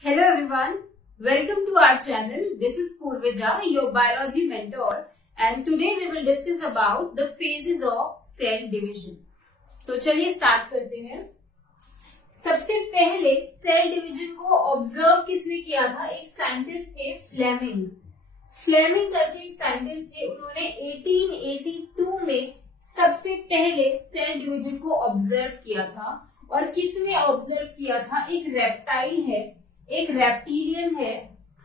Hello everyone, welcome to our channel. This is Purveja, your biology mentor, and today we will discuss about the phases of cell division. तो चलिए start करते हैं। सबसे पहले cell division को observe किसने किया था? एक साइंटिस्ट थे फ्लेमिंग। फ्लेमिंग करके एक साइंटिस्ट थे, उन्होंने 1882 में सबसे पहले सेल डिवीजन को ऑब्जर्व किया था। और किसमें ऑब्जर्व किया था? एक रेप्टाइल है, एक रेप्टिलियन है,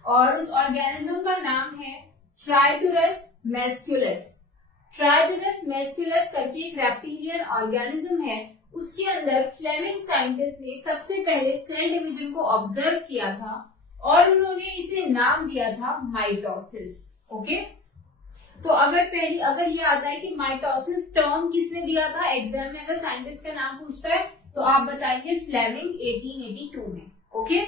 और उस ऑर्गेनिज्म का नाम है ट्राइटोरस मैस्कुलस। ट्राइटोरस मैस्कुलस करके एक रेप्टिलियन ऑर्गेनिज्म है, उसके अंदर फ्लेमिंग साइंटिस्ट ने सबसे पहले सेल डिवीजन को ऑब्जर्व किया था और उन्होंने इसे नाम दिया था माइटोसिस। ओके, तो अगर ये आता है कि माइटोसिस टर्म किसने दिया था एग्जाम में, अगर साइंटिस्ट का नाम पूछता है तो आप बताइए फ्लेमिंग 1882 में। ओके,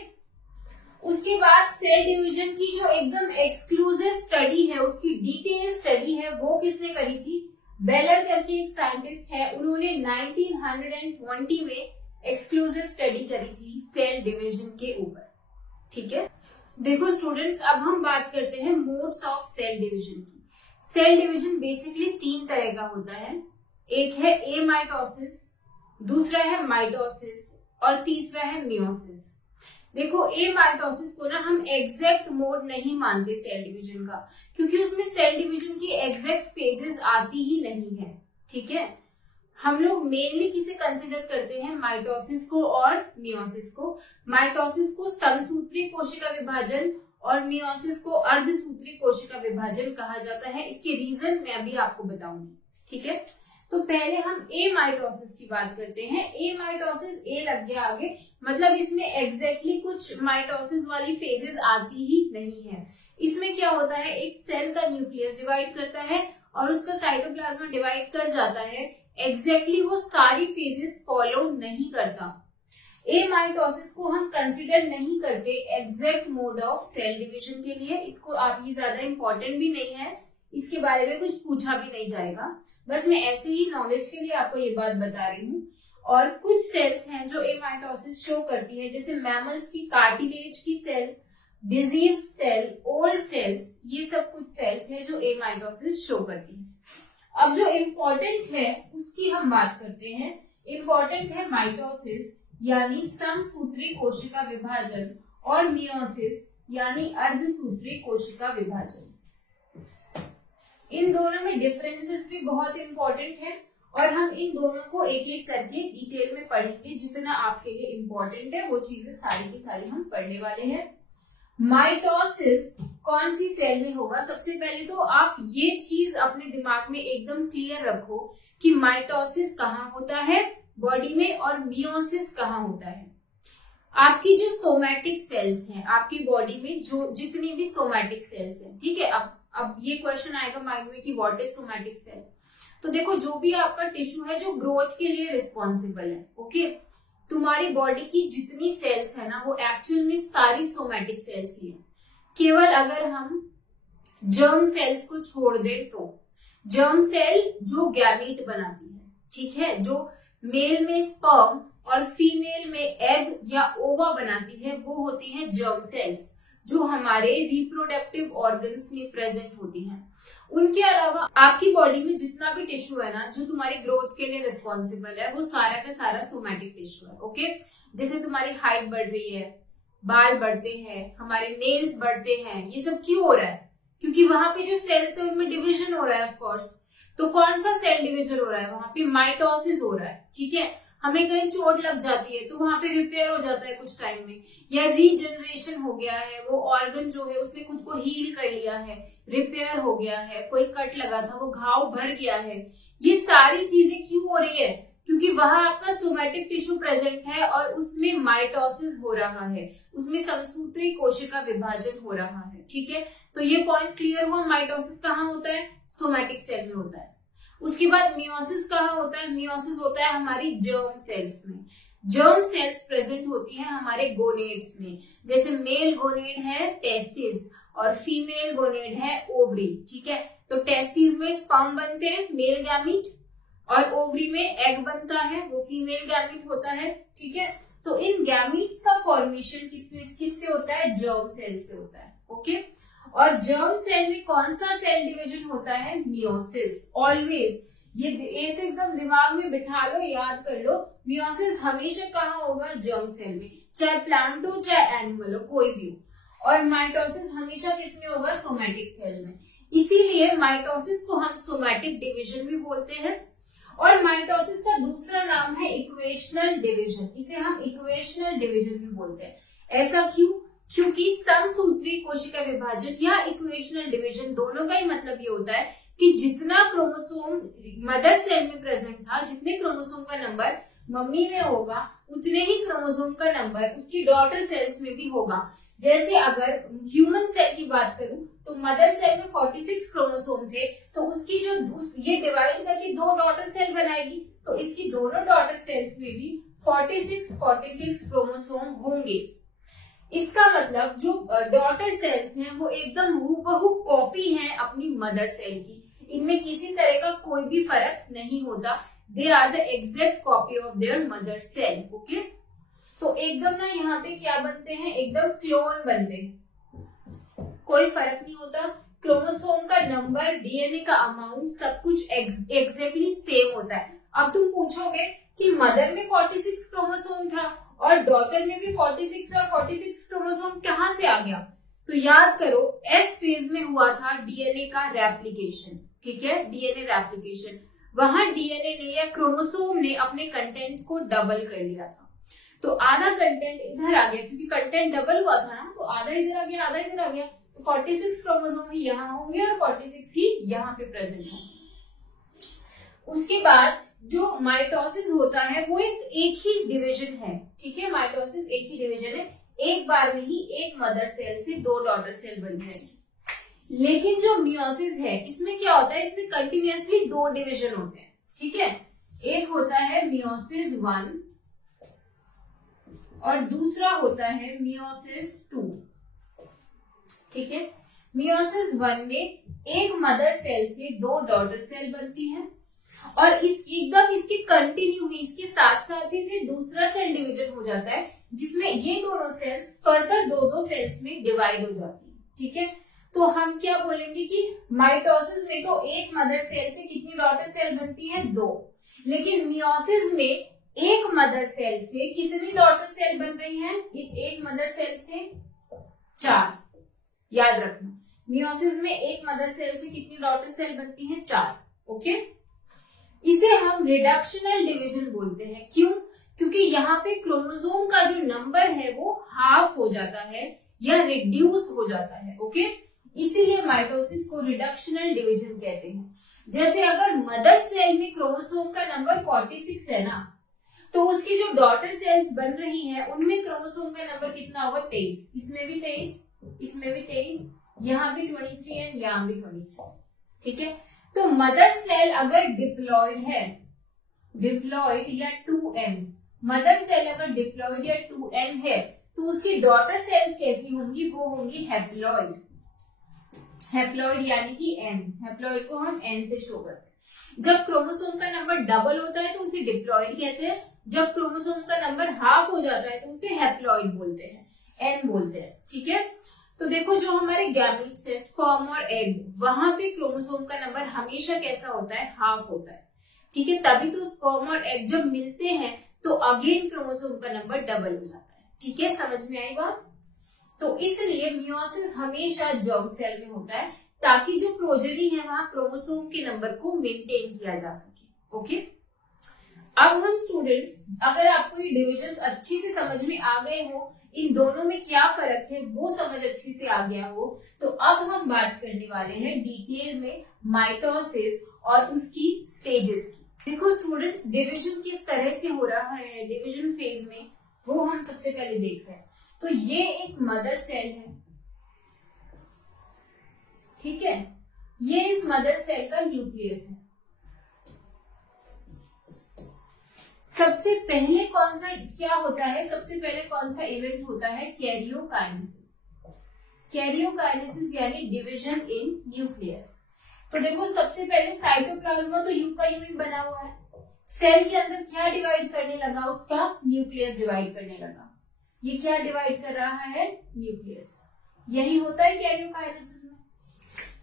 उसके बाद सेल डिवीजन की जो एकदम एक्सक्लूसिव स्टडी है, उसकी डिटेल स्टडी है, वो किसने करी थी? बेलर करके एक साइंटिस्ट है, उन्होंने 1920 में एक्सक्लूसिव स्टडी करी थी सेल डिवीजन के ऊपर। ठीक है, देखो स्टूडेंट्स, अब हम बात करते हैं मोड्स ऑफ सेल डिवीजन की। सेल डिवीजन बेसिकली 3 तरह का होता है। एक है एमाइटोसिस, दूसरा है माइटोसिस और तीसरा है मियोसिस। देखो एमाइटोसिस को ना हम एग्जैक्ट मोड नहीं मानते सेल डिवीजन का, क्योंकि उसमें सेल डिवीजन की एग्जैक्ट फेजेस आती ही नहीं है। ठीक है, हम लोग मेनली किसे कंसिडर करते हैं? माइटोसिस को और मियोसिस को। माइटोसिस को समसूत्री कोशिका विभाजन और मियोसिस को अर्धसूत्री कोशिका विभाजन कहा जाता है। इसके रीजन मैं अभी आपको बताऊंगी। ठीक है, तो पहले हम एमाइटोसिस की बात करते हैं। एमाइटोसिस, ए लग गया आगे, मतलब इसमें एग्जैक्टली कुछ माइटोसिस वाली फेजेस आती ही नहीं है। इसमें क्या होता है? एक सेल का न्यूक्लियस डिवाइड करता है और उसका साइटोप्लाज्म डिवाइड कर जाता है। एग्जैक्टली वो सारी फेजेस फॉलो नहीं करता। एमाइटोसिस को हम कंसिडर नहीं करते exact mode of cell division के लिए। इसको आप ये ज्यादा इंपॉर्टेंट भी नहीं है, इसके बारे में कुछ पूछा भी नहीं जाएगा, बस मैं ऐसे ही नॉलेज के लिए आपको ये बात बता रही हूँ। और कुछ सेल्स हैं जो एमाइटोसिस शो करती है, जैसे मैमल्स की कार्टिलेज की cell, disease cell, old cells, ये सब कुछ सेल्स हैं जो एमाइटोसिस शो करती है। अब जो इम्पोर्टेंट है उसकी हम बात करते हैं। इम्पोर्टेंट है माइटोसिस यानी समसूत्री कोशिका विभाजन और मियोसिस यानी अर्धसूत्री कोशिका विभाजन। इन दोनों में डिफरेंसेस भी बहुत इंपॉर्टेंट है और हम इन दोनों को एक एक करके डिटेल में पढ़ेंगे। जितना आपके लिए इंपॉर्टेंट है वो चीजें सारी की सारी हम पढ़ने वाले हैं। माइटोसिस कौन सी सेल में होगा? सबसे पहले तो आप ये चीज अपने दिमाग में एकदम क्लियर रखो कि माइटोसिस कहाँ होता है बॉडी में और मियोसिस कहाँ होता है। आपकी जो सोमैटिक सेल्स हैं आपकी बॉडी में, जो जितनी भी सोमैटिक सेल्स हैं, ठीक है, अब ये क्वेश्चन आएगा माइंड में कि व्हाट इज सोमैटिक सेल। तो देखो, जो भी आपका टिश्यू है जो ग्रोथ के लिए रिस्पॉन्सिबल है, ओके, तुम्हारी बॉडी की जितनी सेल्स है ना वो एक्चुअल में सारी सोमैटिक सेल्स ही है। केवल अगर हम जर्म सेल्स को छोड़ दें तो जर्म सेल जो गैमीट बनाती है, ठीक है, जो मेल में स्पर्म और फीमेल में एग या ओवा बनाती है, वो होती है जर्म सेल्स, जो हमारे रिप्रोडक्टिव ऑर्गन्स में प्रेजेंट होती हैं। उनके अलावा आपकी बॉडी में जितना भी टिश्यू है ना जो तुम्हारी ग्रोथ के लिए रिस्पॉन्सिबल है, वो सारा का सारा सोमैटिक टिश्यू है। ओके, जैसे तुम्हारी हाइट बढ़ रही है, बाल बढ़ते हैं, हमारे नेल्स बढ़ते हैं, ये सब क्यों हो रहा है? क्योंकि वहां पे जो सेल्स है उनमें डिविजन हो रहा है। ऑफकोर्स, तो कौन सा सेल डिविजन हो रहा है? वहां पे माइटोसिस हो रहा है। ठीक है, हमें कहीं चोट लग जाती है तो वहां पे रिपेयर हो जाता है कुछ टाइम में, या रीजनरेशन हो गया है, वो ऑर्गन जो है उसने खुद को हील कर लिया है, रिपेयर हो गया है, कोई कट लगा था वो घाव भर गया है। ये सारी चीजें क्यों हो रही है? क्योंकि वहां आपका सोमैटिक टिश्यू प्रेजेंट है और उसमें माइटोसिस हो रहा है, उसमें समसूत्री कोशिका विभाजन हो रहा है। ठीक है, तो ये पॉइंट क्लियर हुआ। माइटोसिस कहाँ होता है? सोमैटिक सेल में होता है। उसके बाद मियोसिस कहाँ होता है? मियोसिस होता है हमारी जर्म सेल्स में। जर्म सेल्स प्रेजेंट होती हैं हमारे गोनेड्स में, जैसे मेल गोनेड है टेस्टिस और फीमेल गोनेड है ओवरी। ठीक है, तो टेस्टिस में स्पर्म बनते हैं, मेल गैमीट, और ओवरी में एग बनता है, वो फीमेल गैमीट होता है। ठीक है, तो इन गैमीट्स का फॉर्मेशन किससे होता है? जर्म सेल से होता है। ओके, और जर्म सेल में कौन सा सेल डिवीजन होता है? मियोसिस। ऑलवेज ये तो एकदम दिमाग में बिठा लो, याद कर लो, मियोसिस हमेशा कहाँ होगा? जर्म सेल में, चाहे प्लांट हो चाहे एनिमल हो, कोई भी हो। और माइटोसिस हमेशा किसमें होगा? सोमैटिक सेल में। इसीलिए माइटोसिस को हम सोमैटिक डिवीजन भी बोलते हैं। और माइटोसिस का दूसरा नाम है इक्वेशनल डिवीजन, इसे हम इक्वेशनल डिवीजन भी बोलते हैं। ऐसा क्यों? क्योंकि समसूत्री कोशिका विभाजन या इक्वेशनल डिवीजन दोनों का ही मतलब ये होता है कि जितना क्रोमोसोम मदर सेल में प्रेजेंट था, जितने क्रोमोसोम का नंबर मम्मी में होगा, उतने ही क्रोमोसोम का नंबर उसकी डॉटर सेल्स में भी होगा। जैसे अगर ह्यूमन सेल की बात करूं तो मदर सेल में 46 क्रोमोसोम थे, तो उसकी जो ये डिवाइड करके 2 डॉटर सेल बनाएगी, तो इसकी दोनों डॉटर सेल्स में भी 46 क्रोमोसोम होंगे। इसका मतलब जो डॉटर सेल्स हैं वो एकदम हूबहू कॉपी हैं अपनी मदर सेल की, इनमें किसी तरह का कोई भी फर्क नहीं होता। They are the exact copy of their mother cell. Okay, तो एकदम ना यहाँ पे क्या बनते हैं? एकदम क्लोन बनते हैं, कोई फर्क नहीं होता। क्रोमोसोम का नंबर, डीएनए का अमाउंट, सब कुछ एग्जैक्टली सेम होता है। अब तुम पूछोगे कि मदर में 46 क्रोमोसोम था और डॉटर में भी 46 और 46 क्रोमोसोम कहाँ से आ गया? तो याद करो, एस फेज में हुआ था डीएनए का रेप्लिकेशन। ठीक है, डीएनए रेप्लिकेशन, वहां डीएनए ने या क्रोमोसोम ने अपने कंटेंट को डबल कर लिया था। तो आधा कंटेंट इधर आ गया, क्योंकि कंटेंट डबल हुआ था ना, तो आधा इधर आ गया, आधा इधर आ गया। तो 46 क्रोमोसोम ही यहाँ होंगे और 46 ही यहाँ पे प्रेजेंट होंगे। उसके बाद जो माइटोसिस होता है वो एक ही डिवीजन है। ठीक है, माइटोसिस एक ही डिवीजन है, एक बार में ही एक मदर सेल से 2 डॉटर सेल बन जाएगी। लेकिन जो मियोसिस है, इसमें क्या होता है? इसमें कंटिन्यूअसली 2 डिवीजन होते हैं। ठीक है, एक होता है मियोसिस 1 और दूसरा होता है मियोसिस 2। ठीक है, मियोसिस 1 में एक मदर सेल से 2 डॉटर सेल बनती है और एकदम इसके कंटिन्यू ही, इसके साथ साथ ही फिर दूसरा सेल डिवीजन हो जाता है, जिसमें ये दोनों सेल्स फर्दर 2 सेल्स में डिवाइड हो जाती है। ठीक है, तो हम क्या बोलेंगे कि माइटोसिस में तो एक मदर सेल से कितनी डॉटर सेल बनती है? 2। लेकिन मियोसिस में एक मदर सेल से कितनी डॉटर सेल बन रही है? इस एक मदर सेल से 4। याद रखना, मियोसिस में एक मदर सेल से कितनी डॉटर सेल बनती है? 4। ओके, इसे हम रिडक्शनल डिवीजन बोलते हैं। क्यों? क्योंकि यहाँ पे क्रोमोसोम का जो नंबर है वो हाफ हो जाता है या रिड्यूस हो जाता है। ओके, इसीलिए माइटोसिस को रिडक्शनल डिवीजन कहते हैं। जैसे अगर मदर सेल में क्रोमोसोम का नंबर 46 है ना, तो उसकी जो डॉटर सेल्स बन रही हैं उनमें क्रोमोसोम का नंबर कितना होगा? 23। इसमें भी 23, इसमें भी 23, यहाँ भी 23 है, यहाँ भी 23। ठीक है, तो मदर सेल अगर डिप्लॉयड है, डिप्लॉयड या 2n, मदर सेल अगर डिप्लॉयड या 2n है, तो उसकी डॉटर सेल्स कैसी होंगी? वो होंगी हैप्लॉयड। हैप्लॉयड यानी कि n, हैप्लॉयड को हम n से शो करते हैं। जब क्रोमोसोम का नंबर डबल होता है तो उसे डिप्लॉयड कहते हैं, जब क्रोमोसोम का नंबर हाफ हो जाता है तो उसे हैप्लॉयड बोलते हैं, n बोलते हैं। ठीक है, तो देखो जो हमारे गैमीट्स है, स्पर्म और एग, वहां पे क्रोमोसोम का नंबर हमेशा कैसा होता है? हाफ होता है। ठीक है, तभी तो स्पर्म और एग जब मिलते हैं तो अगेन क्रोमोसोम का नंबर डबल हो जाता है। ठीक है, समझ में आई बात? तो इसलिए मियोसिस हमेशा जर्म सेल में होता है, ताकि जो प्रोजेनी है वहां क्रोमोसोम के नंबर को मेंटेन किया जा सके। ओके, अब हम स्टूडेंट्स, अगर आपको ये डिविजन्स अच्छी से समझ में आ गए हो, इन दोनों में क्या फर्क है वो समझ अच्छी से आ गया हो, तो अब हम बात करने वाले हैं डिटेल में माइटोसिस और उसकी स्टेजेस की। देखो स्टूडेंट्स, डिवीजन किस तरह से हो रहा है डिवीजन फेज में, वो हम सबसे पहले देख रहे हैं। तो ये एक मदर सेल है। ठीक है, ये इस मदर सेल का न्यूक्लियस है। सबसे पहले कौन सा क्या होता है? सबसे पहले कौन सा इवेंट होता है? कैरियोकाइनेसिस। कैरियोकाइनेसिस यानी डिवीजन इन न्यूक्लियस। तो देखो सबसे पहले साइटोप्लाज्मा तो यू का यूं बना हुआ है, सेल के अंदर क्या डिवाइड करने लगा, उसका न्यूक्लियस डिवाइड करने लगा। ये क्या डिवाइड कर रहा है, न्यूक्लियस। यही होता है कैरियोकाइनेसिस में।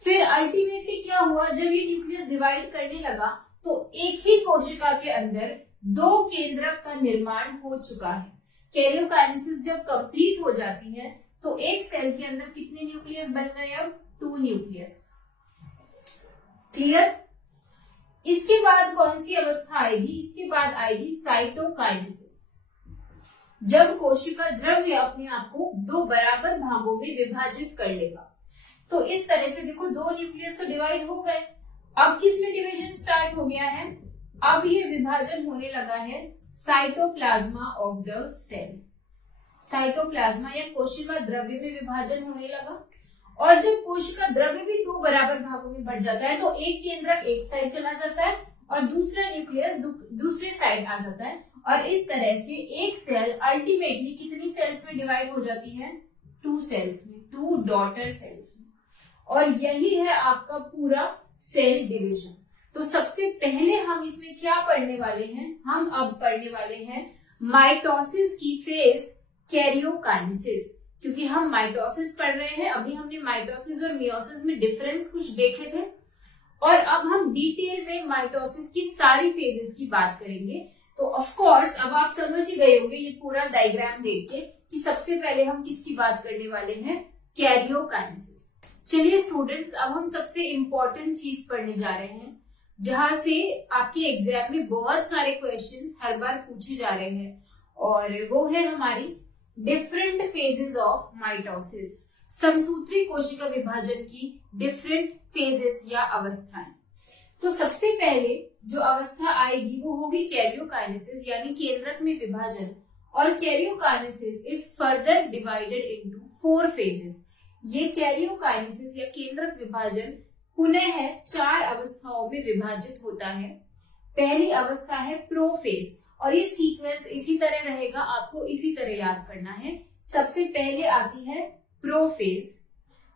फिर अल्टीमेटली क्या हुआ, जब ये न्यूक्लियस डिवाइड करने लगा तो एक ही कोशिका के अंदर दो केंद्रक का निर्माण हो चुका है। कैरियोकाइनेसिस जब कंप्लीट हो जाती है तो एक सेल के अंदर कितने न्यूक्लियस बन गए, अब 2 न्यूक्लियस। क्लियर। इसके बाद कौन सी अवस्था आएगी, इसके बाद आएगी साइटोकाइनेसिस। जब कोशिका द्रव्य अपने आप को 2 बराबर भागों में विभाजित कर लेगा। तो इस तरह से देखो 2 न्यूक्लियस तो डिवाइड हो गए, अब किसमें डिवीजन स्टार्ट हो गया है, अब ये विभाजन होने लगा है cytoplasma of the cell. Cytoplasma या कोशिका द्रव्य में विभाजन होने लगा। और जब कोशिका द्रव्य भी 2 बराबर भागों में बढ़ जाता है तो एक केंद्रक एक साइड चला जाता है और दूसरा न्यूक्लियस दूसरे साइड आ जाता है। और इस तरह से एक सेल अल्टीमेटली कितनी सेल्स में डिवाइड हो जाती है, 2 सेल्स में, 2 डॉटर सेल्स में। और यही है आपका पूरा सेल डिवीजन। तो सबसे पहले हम इसमें क्या पढ़ने वाले हैं, हम अब पढ़ने वाले हैं माइटोसिस की फेज कैरियोकाइनेसिस। क्योंकि हम माइटोसिस पढ़ रहे हैं, अभी हमने माइटोसिस और मियोसिस में डिफरेंस कुछ देखे थे और अब हम डिटेल में माइटोसिस की सारी फेजेस की बात करेंगे। तो ऑफ कोर्स अब आप समझ ही गए होंगे ये पूरा डायग्राम देख के कि सबसे पहले हम किसकी बात करने वाले हैं, कैरियोकाइनेसिस। चलिए स्टूडेंट्स, अब हम सबसे इंपॉर्टेंट चीज पढ़ने जा रहे हैं जहां से आपके एग्जाम में बहुत सारे क्वेश्चंस हर बार पूछे जा रहे हैं, और वो है हमारी डिफरेंट फेजेस ऑफ माइटोसिस। समसूत्री कोशिका विभाजन की डिफरेंट फेजेस या अवस्थाएं। तो सबसे पहले जो अवस्था आएगी वो होगी कैरियोकाइनेसिस यानी केंद्रक में विभाजन। और karyokinesis is further divided into 4 phases. ये कैरियोकाइनेसिस या केंद्रक विभाजन पुनः 4 अवस्थाओं में विभाजित होता है। पहली अवस्था है प्रोफेज, और ये सीक्वेंस इसी तरह रहेगा, आपको इसी तरह याद करना है। सबसे पहले आती है प्रोफेज,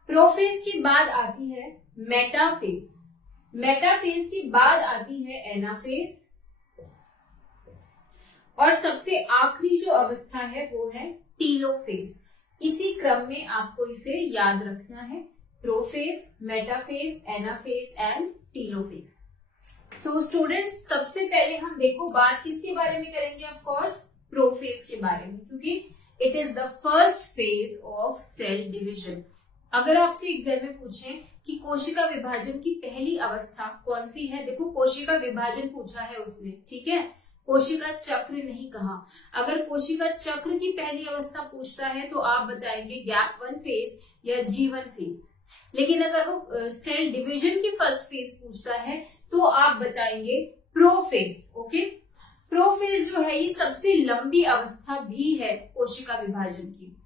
प्रोफेज के बाद आती है मेटाफेज, मेटाफेज के बाद आती है एनाफेज, और सबसे आखिरी जो अवस्था है वो है टीलोफेज। इसी क्रम में आपको इसे याद रखना है, prophase, metaphase, anaphase and telophase. तो स्टूडेंट्स सबसे पहले हम देखो बात किसके बारे में करेंगे, ऑफ कोर्स प्रोफेज के बारे में, क्योंकि it is the first phase of cell division. अगर आपसे एग्जाम में पूछें कि कोशिका विभाजन की पहली अवस्था कौन सी है, देखो कोशिका विभाजन पूछा है उसने, ठीक है, कोशिका चक्र नहीं कहा। अगर कोशिका चक्र की पहली अवस्था पूछता है तो आप बताएंगे गैप 1 फेज या G1 फेज। लेकिन अगर वो सेल डिवीजन की फर्स्ट फेज पूछता है तो आप बताएंगे प्रोफेज। ओके, प्रोफेज जो है ये सबसे लंबी अवस्था भी है कोशिका विभाजन की।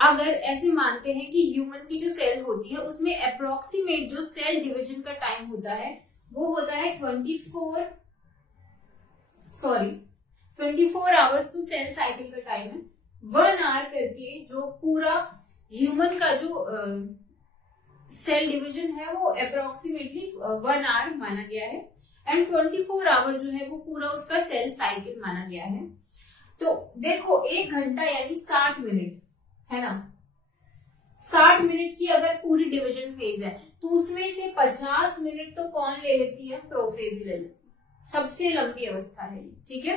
अगर ऐसे मानते हैं कि ह्यूमन की जो सेल होती है उसमें अप्रोक्सीमेट जो सेल डिवीजन का टाइम होता है वो होता है 24 आवर्स, तो सेल साइकिल का टाइम है 1 आवर करके। जो पूरा ह्यूमन का जो सेल डिवीजन है वो अप्रोक्सीमेटली 1 आवर माना गया है, एंड 24 आवर जो है वो पूरा उसका सेल साइकिल माना गया है। तो देखो 1 घंटा यानी 60 मिनट है ना, 60 मिनट की अगर पूरी डिवीजन फेज है तो उसमें से 50 मिनट तो कौन ले लेती है, प्रोफेज ले लेती है। सबसे लंबी अवस्था है ये, ठीक है।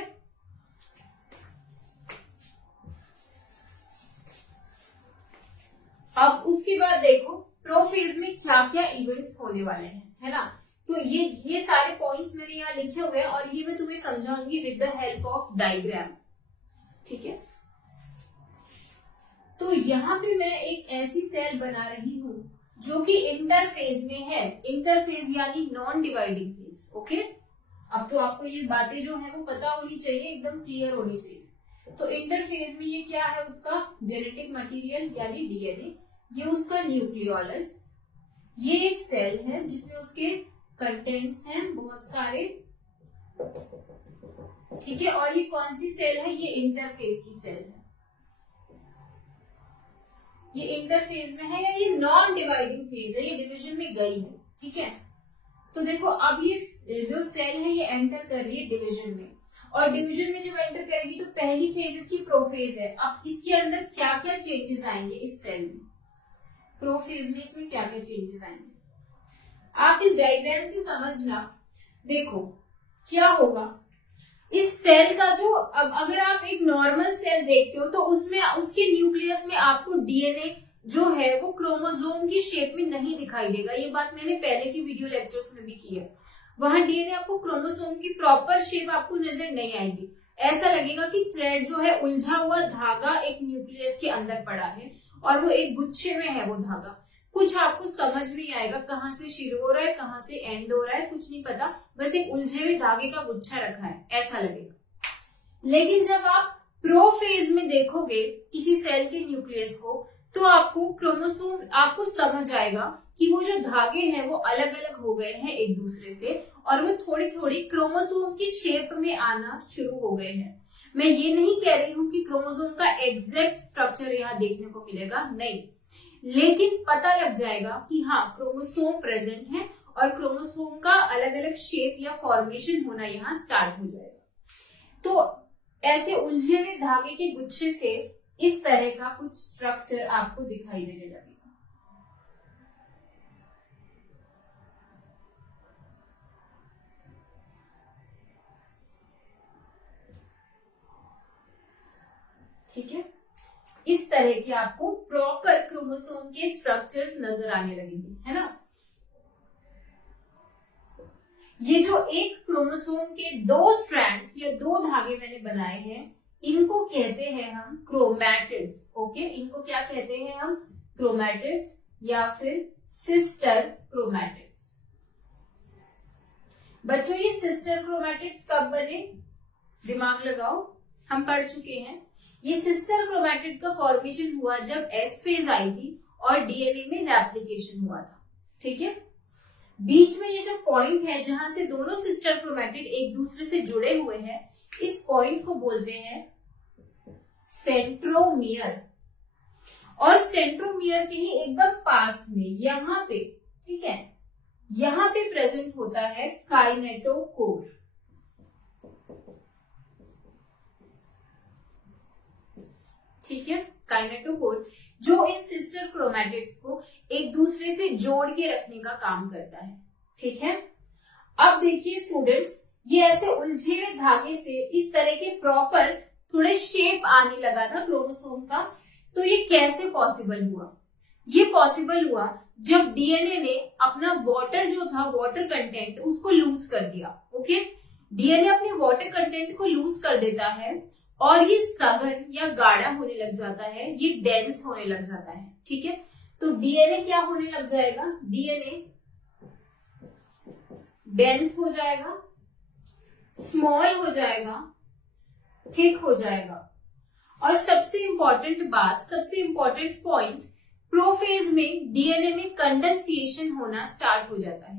अब उसके बाद देखो प्रोफेज में क्या क्या इवेंट्स होने वाले हैं, है ना। तो ये सारे पॉइंट्स मेरे यहाँ लिखे हुए हैं और ये मैं तुम्हें समझाऊंगी with the help of diagram, ठीक है। तो यहाँ पे मैं एक ऐसी सेल बना रही हूं जो कि इंटरफेज में है। इंटरफेज यानी नॉन डिवाइडिंग फेज। ओके, अब तो आपको ये बातें जो है वो पता होनी चाहिए, एकदम क्लियर होनी चाहिए। तो इंटरफेज में ये क्या है, उसका जेनेटिक मटेरियल यानी डीएनए, ये उसका न्यूक्लियोलस, ये एक सेल है जिसमें उसके कंटेंट्स हैं बहुत सारे, ठीक है। और ये कौन सी सेल है, ये इंटरफेज की सेल है, ये इंटरफेज में है या ये नॉन डिवाइडिंग फेज है, ये डिवीजन में गई है, ठीक है। तो देखो अब ये जो सेल है ये एंटर कर रही है डिवीजन में, और डिवीजन में जब एंटर करेगी तो पहली फेज इसकी प्रोफेज है। अब इसके अंदर क्या क्या चेंजेस आएंगे इस सेल में, प्रोफेज में इसमें क्या क्या चेंजेस आएंगे आप इस डायग्राम से समझना। देखो क्या होगा इस सेल का जो, अब अगर आप एक नॉर्मल सेल देखते हो तो उसमें उसके न्यूक्लियस में आपको डीएनए जो है वो क्रोमोसोम की शेप में नहीं दिखाई देगा। ये बात मैंने पहले की वीडियो लेक्चर्स में भी की है। वहां डीएनए आपको क्रोमोसोम की प्रॉपर शेप आपको नजर नहीं आएगी। ऐसा लगेगा कि थ्रेड जो है उलझा हुआ धागा एक न्यूक्लियस के अंदर पड़ा है और वो एक गुच्छे में है वो धागा। कुछ आपको समझ नहीं आएगा कहाँ से शुरू हो रहा है कहाँ से एंड हो रहा है, कुछ नहीं पता, बस एक उलझे हुए धागे का गुच्छा रखा है ऐसा लगेगा। लेकिन जब आप प्रोफेज में देखोगे किसी सेल के न्यूक्लियस को तो आपको क्रोमोसोम आपको समझ आएगा कि वो जो धागे हैं वो अलग अलग हो गए हैं एक दूसरे से और वो थोड़ी थोड़ी क्रोमोसोम की शेप में आना शुरू हो गए हैं। मैं ये नहीं कह रही हूं कि क्रोमोसोम का एग्जैक्ट स्ट्रक्चर यहाँ देखने को मिलेगा, नहीं, लेकिन पता लग जाएगा कि हाँ क्रोमोसोम प्रेजेंट है और क्रोमोसोम का अलग अलग शेप या फॉर्मेशन होना यहाँ स्टार्ट हो जाएगा। तो ऐसे उलझे हुए धागे के गुच्छे से इस तरह का कुछ स्ट्रक्चर आपको दिखाई देने लगेगा। ठीक है, इस तरह के आपको प्रॉपर क्रोमोसोम के स्ट्रक्चर्स नजर आने लगेंगे, है ना। ये जो एक क्रोमोसोम के दो स्ट्रैंड्स या दो धागे मैंने बनाए हैं इनको कहते हैं हम क्रोमैटिड्स। ओके, इनको क्या कहते हैं हम, क्रोमैटिड्स या फिर सिस्टर क्रोमैटिड्स। बच्चों ये सिस्टर क्रोमैटिड्स कब बने, दिमाग लगाओ, हम पढ़ चुके हैं। ये सिस्टर क्रोमैटिड का फॉर्मेशन हुआ जब एस फेज आई थी और डीएनए में रेप्लिकेशन हुआ था। ठीक है, बीच में ये जो पॉइंट है जहां से दोनों सिस्टर क्रोमैटिड एक दूसरे से जुड़े हुए हैं, इस पॉइंट को बोलते हैं सेंट्रोमियर। और सेंट्रोमियर के ही एकदम पास में यहाँ पे, ठीक है, यहाँ पे प्रेजेंट होता है काइनेटोकोर। ठीक है, काइनेटोकोर जो इन सिस्टर क्रोमैटिड्स को एक दूसरे से जोड़ के रखने का काम करता है। ठीक है, अब देखिए स्टूडेंट्स, ये ऐसे उलझे हुए धागे से इस तरह के प्रॉपर थोड़े शेप आने लगा था क्रोमोसोम का। तो ये कैसे पॉसिबल हुआ, ये पॉसिबल हुआ जब डीएनए ने अपना वाटर जो था, वाटर कंटेंट, उसको लूज कर दिया। ओके, डीएनए अपने वाटर कंटेंट को लूज कर देता है और ये सघन या गाढ़ा होने लग जाता है, ये डेंस होने लग जाता है। ठीक है, तो डीएनए क्या होने लग जाएगा, डीएनए डेंस हो जाएगा, स्मॉल हो जाएगा, थिक हो जाएगा। और सबसे इंपॉर्टेंट बात, सबसे इंपॉर्टेंट पॉइंट, प्रोफेज में डीएनए में कंडेंसिएशन होना स्टार्ट हो जाता है।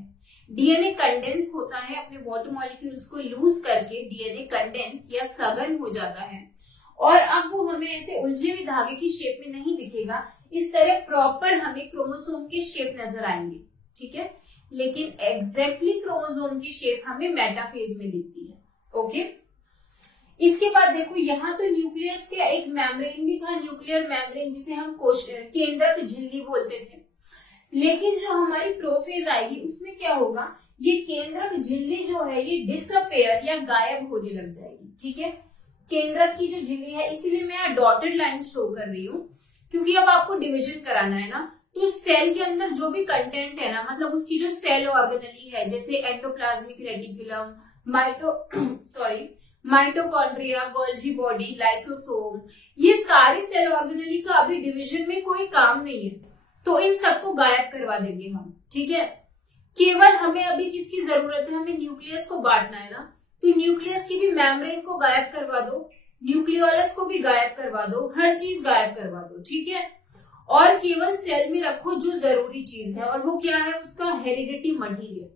डीएनए कंडेंस होता है, अपने वाटर मॉलिक्यूल्स को लूज करके डीएनए कंडेंस या सघन हो जाता है और अब वो हमें ऐसे उलझे हुए धागे की शेप में नहीं दिखेगा, इस तरह प्रॉपर हमें क्रोमोसोम के शेप नजर आएंगे। ठीक है, लेकिन एग्जैक्टली क्रोमोसोम की शेप हमें मेटाफेज में दिखती है। ओके, इसके बाद देखो यहाँ तो न्यूक्लियस का एक मेम्ब्रेन भी था, न्यूक्लियर मेम्ब्रेन, जिसे हम केंद्रक झिल्ली बोलते थे। लेकिन जो हमारी प्रोफेज आएगी उसमें क्या होगा, ये केंद्रक झिल्ली जो है ये डिसअपेयर या गायब होने लग जाएगी। ठीक है, केंद्रक की जो झिल्ली है, इसीलिए मैं यहाँ डॉटेड लाइन शो कर रही हूँ क्योंकि अब आपको डिवीजन कराना है ना, तो सेल के अंदर जो भी कंटेंट है ना, मतलब उसकी जो सेल ऑर्गेनेली है, जैसे endoplasmic reticulum, mitochondria, Golgi body, lysosome, ये सारे सेल ऑर्गेनेली का अभी डिवीजन में कोई काम नहीं है, तो इन सबको गायब करवा देंगे हम। ठीक है, केवल हमें अभी किसकी जरूरत है, हमें न्यूक्लियस को बांटना है ना, तो न्यूक्लियस की भी मेम्ब्रेन को गायब करवा दो, न्यूक्लियोलस को भी गायब करवा दो, हर चीज गायब करवा दो। ठीक है, और केवल सेल में रखो जो जरूरी चीज है, और वो क्या है, उसका हेरिडिटी मटीरियल।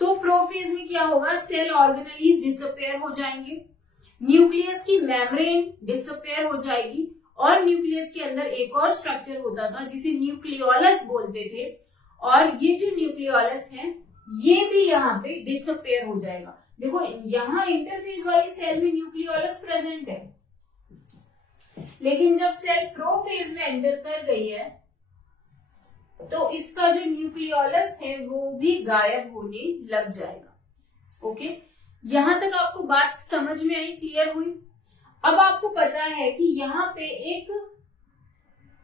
तो प्रोफेज में क्या होगा, सेल ऑर्गेनेलीज डिसअपेयर हो जाएंगे, न्यूक्लियस की मेम्ब्रेन डिसअपेयर हो जाएगी और न्यूक्लियस के अंदर एक और स्ट्रक्चर होता था जिसे न्यूक्लियोलस बोलते थे, और ये जो न्यूक्लियोलस है ये भी यहाँ पे डिसअपेयर हो जाएगा। देखो यहाँ इंटरफेज वाली सेल में न्यूक्लियोलस प्रेजेंट है, लेकिन जब सेल प्रोफेज में एंटर कर गई है तो इसका जो न्यूक्लियोलस है वो भी गायब होने लग जाएगा। ओके, यहां तक आपको बात समझ में आई, क्लियर हुई? अब आपको पता है कि यहाँ पे एक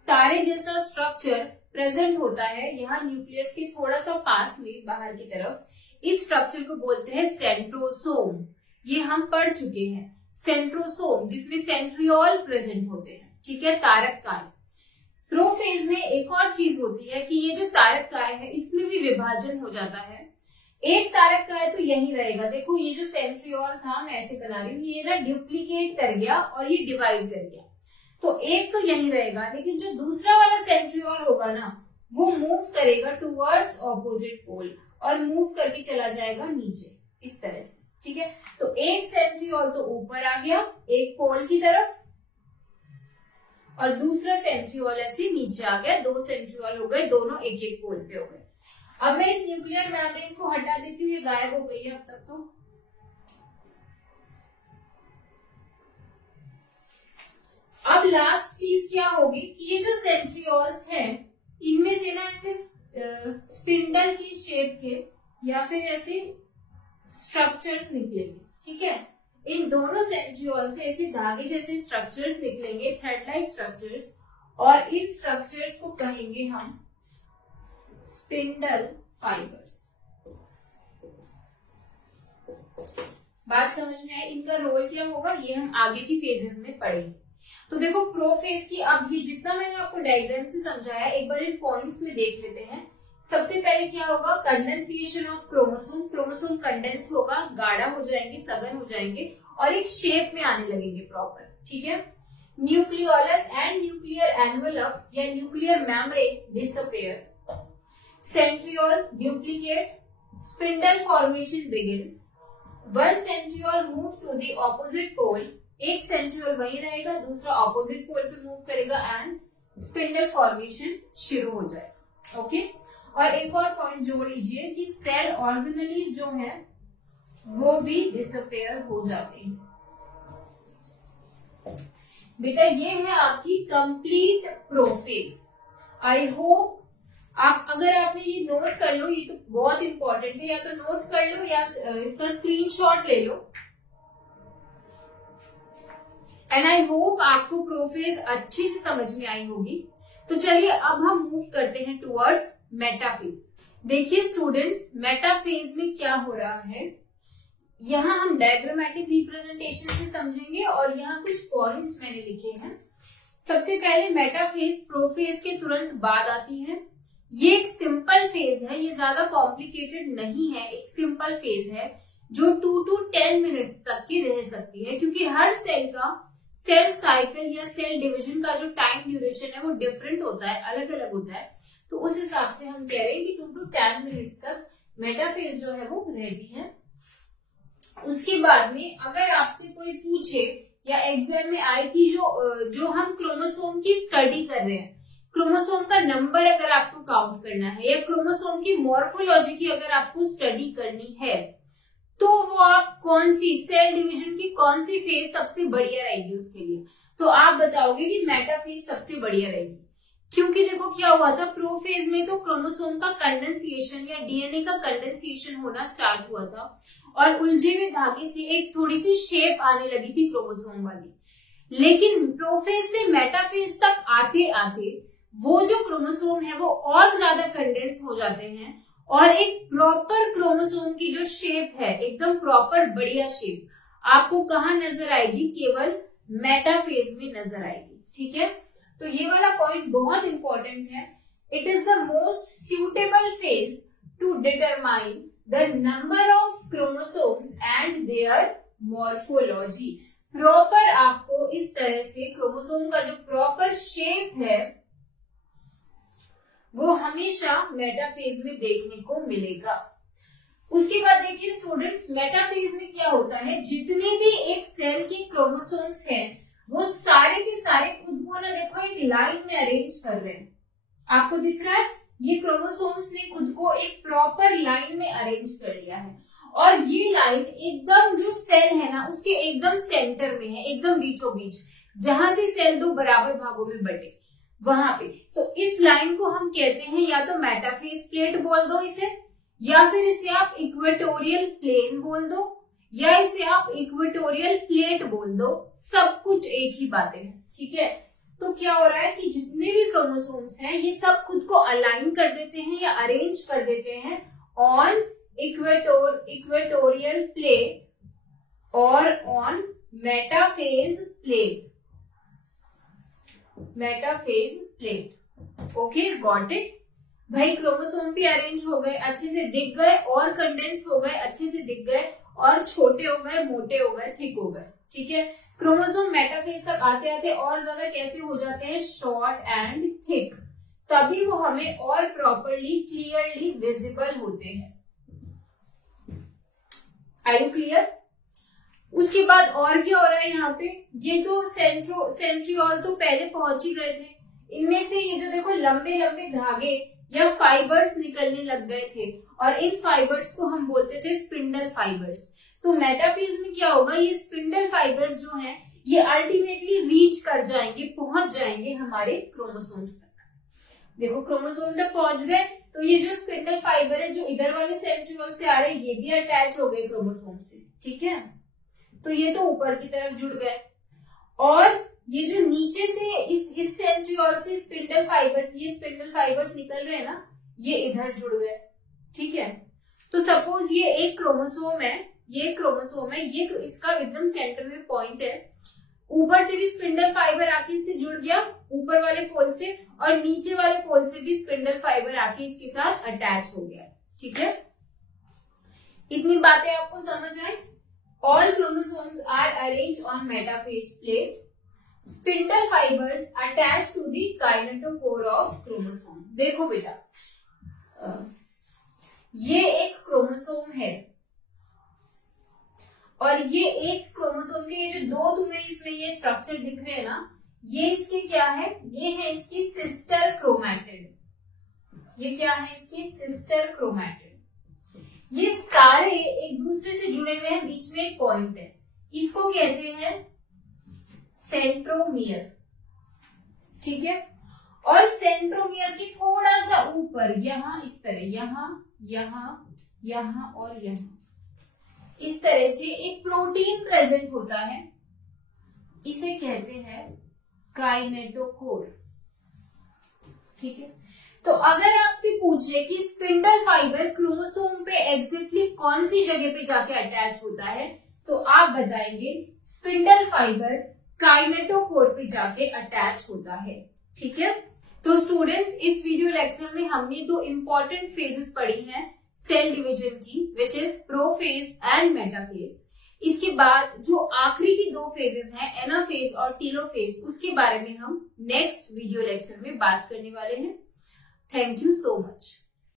तारे जैसा स्ट्रक्चर प्रेजेंट होता है यहाँ न्यूक्लियस के थोड़ा सा पास में बाहर की तरफ। इस स्ट्रक्चर को बोलते हैं सेंट्रोसोम। ये हम पढ़ चुके हैं, सेंट्रोसोम, जिसमें सेंट्रियोल प्रेजेंट होते हैं। ठीक है, तारक काय। प्रोफेज में एक और चीज होती है कि ये जो तारक काय है इसमें भी विभाजन हो जाता है। एक तारक काय तो यही रहेगा। देखो ये जो सेंट्रियोल था, मैं ऐसे बना रही हूँ, ये ना डुप्लीकेट कर गया और ये डिवाइड कर गया, तो एक तो यही रहेगा, लेकिन जो दूसरा वाला सेंट्रियोल होगा ना वो मूव करेगा टुवर्ड्स ऑपोजिट पोल और मूव करके चला जाएगा नीचे इस तरह से। ठीक है, तो एक सेंट्रियोल तो ऊपर आ गया एक पोल की तरफ और दूसरा सेंट्रियोल ऐसे नीचे आ गया। दो सेंट्रियोल हो गए, दोनों एक एक पोल पे हो गए। अब मैं इस न्यूक्लियर मेम्ब्रेन को हटा देती हूँ, ये गायब हो गई है अब तक तो। अब लास्ट चीज क्या होगी कि ये जो सेंट्रियोल्स हैं इनमें से ना ऐसे स्पिंडल की शेप के या फिर ऐसे स्ट्रक्चर्स निकलेंगे। ठीक है, इन दोनों सेंट्रियोल से ऐसे धागे जैसे स्ट्रक्चर्स निकलेंगे, थ्रेड लाइक स्ट्रक्चर्स, और इन स्ट्रक्चर्स को कहेंगे हम स्पिंडल फाइबर्स। बात समझ में आई? इनका रोल क्या होगा ये हम आगे की फेजेस में पढ़ेंगे। तो देखो प्रोफेज की, अब ये जितना मैंने आपको डायग्राम से समझाया एक बार इन पॉइंट्स में देख लेते हैं। सबसे पहले क्या होगा, condensation of chromosome. Chromosome condense होगा, गाढ़ा हो जाएंगे, सघन हो जाएंगे और एक शेप में आने लगेंगे प्रॉपर। ठीक है, न्यूक्लियोलस एंड न्यूक्लियर एनवेलप या nuclear membrane disappear, centriole duplicate, spindle formation begins. One centriole move to the opposite pole. एक सेंट्रियोल वही रहेगा, दूसरा ऑपोजिट पोल पे मूव करेगा एंड स्पिंडल फॉर्मेशन शुरू हो जाएगा। ओके, और एक और पॉइंट जोड़ लीजिए कि सेल ऑर्गेनेलीज जो है वो भी डिसअपेयर हो जाते हैं। बेटा ये है आपकी कंप्लीट प्रोफेज। आई होप आप, अगर आपने ये नोट कर लो, ये तो बहुत इंपॉर्टेंट है, या तो नोट कर लो या इसका स्क्रीनशॉट ले लो। एंड आई होप आपको प्रोफेज अच्छे से समझ में आई होगी। तो चलिए अब हम मूव करते हैं टुवर्ड्स मेटाफेज। देखिए स्टूडेंट्स, मेटाफेज में क्या हो रहा है, यहाँ हम डायग्रामेटिक रिप्रेजेंटेशन से समझेंगे और यहाँ कुछ पॉइंट्स मैंने लिखे हैं। सबसे पहले मेटाफेज प्रोफेज के तुरंत बाद आती है। ये एक सिंपल फेज है, ये ज्यादा कॉम्प्लिकेटेड नहीं है, एक सिंपल फेज है जो 2 to 10 मिनट्स तक की रह सकती है, क्योंकि हर सेल का सेल साइकिल या सेल डिवीजन का जो टाइम ड्यूरेशन है वो डिफरेंट होता है, अलग अलग होता है। तो उस हिसाब से हम कह रहे हैं कि 2 to 10 मिनट्स तक मेटाफेज जो है वो रहती है। उसके बाद में अगर आपसे कोई पूछे या एग्जाम में आई थी जो हम क्रोमोसोम की स्टडी कर रहे हैं, क्रोमोसोम का नंबर अगर आपको काउंट करना है या क्रोमोसोम की मॉर्फोलॉजी की अगर आपको स्टडी करनी है, तो वो आप कौन सी सेल डिवीजन की कौन सी फेज सबसे बढ़िया रहेगी उसके लिए, तो आप बताओगे कि मेटाफेज सबसे बढ़िया रहेगी। क्योंकि देखो क्या हुआ था, प्रोफेज में तो क्रोमोसोम का कंडेंसेशन या डीएनए का कंडेंसेशन होना स्टार्ट हुआ था और उलझे हुए धागे से एक थोड़ी सी शेप आने लगी थी क्रोमोसोम वाली। लेकिन प्रोफेज से मेटाफेज तक आते आते वो जो क्रोमोसोम है वो और ज्यादा कंडेंस हो जाते हैं और एक प्रॉपर क्रोमोसोम की जो शेप है, एकदम प्रॉपर बढ़िया शेप आपको कहाँ नजर आएगी, केवल मेटाफेज में नजर आएगी। ठीक है, तो ये वाला पॉइंट बहुत इंपॉर्टेंट है। It is the most suitable phase to determine the number of chromosomes and their morphology. Proper आपको इस तरह से क्रोमोसोम का जो प्रॉपर शेप है वो हमेशा मेटाफेज में देखने को मिलेगा। उसके बाद देखिए स्टूडेंट्स, मेटाफेज में क्या होता है, जितने भी एक सेल के क्रोमोसोम्स हैं वो सारे के सारे खुद को ना देखो एक लाइन में अरेंज कर रहे हैं। आपको दिख रहा है, ये क्रोमोसोम्स ने खुद को एक प्रॉपर लाइन में अरेंज कर लिया है और ये लाइन एकदम जो सेल है ना उसके एकदम सेंटर में है, एकदम बीचों बीच, जहां से सेल दो बराबर भागों में बटे वहां पे। तो इस लाइन को हम कहते हैं या तो मेटाफेज प्लेट बोल दो इसे, या फिर इसे आप इक्वेटोरियल प्लेन बोल दो, या इसे आप इक्वेटोरियल प्लेट बोल दो, सब कुछ एक ही बातें हैं, ठीक है। तो क्या हो रहा है कि जितने भी क्रोमोसोम्स हैं ये सब खुद को अलाइन कर देते हैं या अरेंज कर देते हैं ऑन इक्वेटोरियल प्लेट और on metaphase plate, metaphase plate. Okay, got it. भाई क्रोमोसोम भी अरेंज हो गए, अच्छे से दिख गए, और कंडेंस हो गए, अच्छे से दिख गए, और छोटे हो गए, मोटे हो गए, थिक हो गए, ठीक है। क्रोमोसोम मेटाफेज तक आते आते और ज्यादा कैसे हो जाते हैं, शॉर्ट एंड थिक, तभी वो हमें और प्रॉपरली क्लियरली विजिबल होते हैं। Are you clear? उसके बाद और क्या हो रहा है यहाँ पे, ये तो सेंट्रियोल तो पहले पहुंच ही गए थे, इनमें से ये जो देखो लंबे लंबे धागे या फाइबर्स निकलने लग गए थे और इन फाइबर्स को हम बोलते थे स्पिंडल फाइबर्स। तो मेटाफेज में क्या होगा, ये स्पिंडल फाइबर्स जो हैं ये अल्टीमेटली रीच कर जाएंगे, पहुंच जाएंगे हमारे क्रोमोसोम्स तक। देखो क्रोमोसोम तक पहुंच गए तो ये जो स्पिंडल फाइबर है जो इधर वाले सेंट्रियोल से आ रहे हैं ये भी अटैच हो गए क्रोमोसोम से, ठीक है। तो ये तो ऊपर की तरफ जुड़ गए, और ये जो नीचे से इस सेंट्रियोल से स्पिंडल फाइबर्स, ये स्पिंडल फाइबर्स निकल रहे हैं ना, ये इधर जुड़ गए, ठीक है। तो सपोज ये एक क्रोमोसोम है, ये क्रोमोसोम है, ये इसका एकदम सेंटर में पॉइंट है, ऊपर से भी स्पिंडल फाइबर आके इससे जुड़ गया ऊपर वाले पोल से, और नीचे वाले पोल से भी स्पिंडल फाइबर आके इसके साथ अटैच हो गया, ठीक है। इतनी बातें आपको समझ आई? All chromosomes are arranged on metaphase plate. Spindle fibers attached to the kinetochore of chromosome. देखो बेटा, ये एक क्रोमोसोम है और ये एक क्रोमोसोम के ये जो दो तुम्हें इसमें ये स्ट्रक्चर दिख रहे हैं ना, ये इसके क्या है, ये है इसकी सिस्टर क्रोमैटिड। ये क्या है, इसकी सिस्टर क्रोमैटिड। ये सारे एक दूसरे से जुड़े हुए हैं, बीच में एक पॉइंट है, इसको कहते हैं सेंट्रोमियर, ठीक है। और सेंट्रोमियर के थोड़ा सा ऊपर यहां इस तरह, यहां यहां यहां और यहां इस तरह से एक प्रोटीन प्रेजेंट होता है, इसे कहते हैं काइनेटोकोर, ठीक है। तो अगर आपसे पूछे कि स्पिंडल फाइबर क्रोमोसोम पे एग्जैक्टली कौन सी जगह पे जाके अटैच होता है, तो आप बताएंगे स्पिंडल फाइबर काइनेटोकोर पे जाके अटैच होता है, ठीक है। तो स्टूडेंट्स, इस वीडियो लेक्चर में हमने दो इंपॉर्टेंट फेजेस पढ़ी हैं सेल डिवीजन की, which is prophase and metaphase. इसके बाद जो आखिरी की दो फेजेस हैं, एनाफेज और टीलोफेज, उसके बारे में हम नेक्स्ट वीडियो लेक्चर में बात करने वाले हैं। Thank you so much.